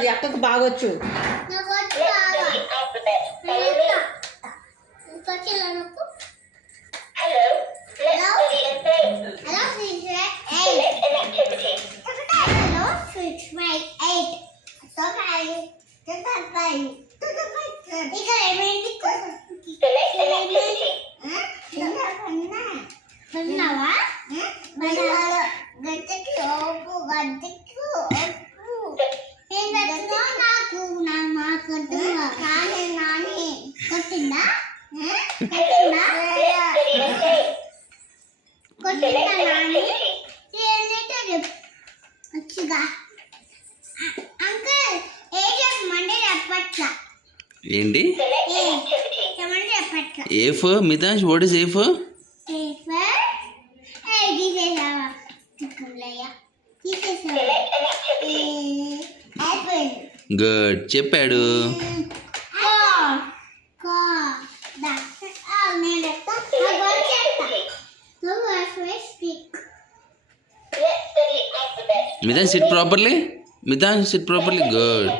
అది అక్కకు బాగొచ్చు. ఏంటి A for Mitansh? What is A for? Good చెప్పాడు. Mitansh sit properly. Mitansh sit properly. Good.